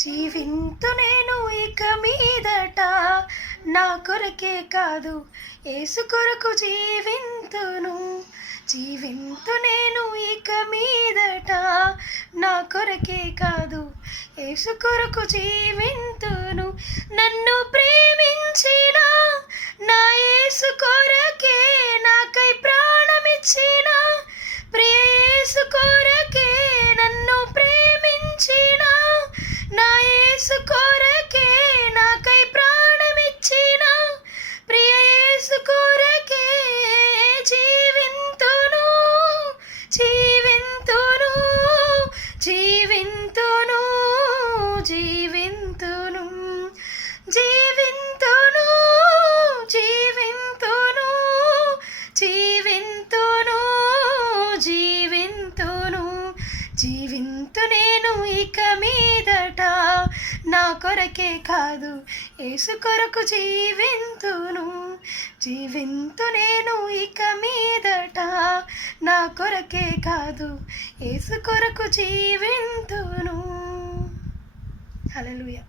జీవింతు నేను ఇక మీదట నా కొరకే కాదు యేసు కొరకు జీవింతును. జీవింతు నేను ఇక మీదట నా కొరకే కాదు యేసు కొరకు జీవింతును. నన్ను ప్రేమించిన నా యేసు కొరకే నాకై ప్రాణమిచ్చిన ప్రియ యేసు కొరకే నన్ను ప్రేమించిన నా యేసు కొరకే నాకై ప్రాణమిచ్చిన ప్రియ యేసు కొరకే జీవింతును జీవింతును జీవింతును జీవింతును జీవింతును జీవింతును జీవింతును జీవింతును జీవింతు నేను ఇక మీదట నా కొరకే కాదు యేసు కొరకు జీవింతును. జీవింతు నేను ఇక మీదట నా కొరకే కాదు యేసు కొరకు జీవింతును. హల్లెలూయా.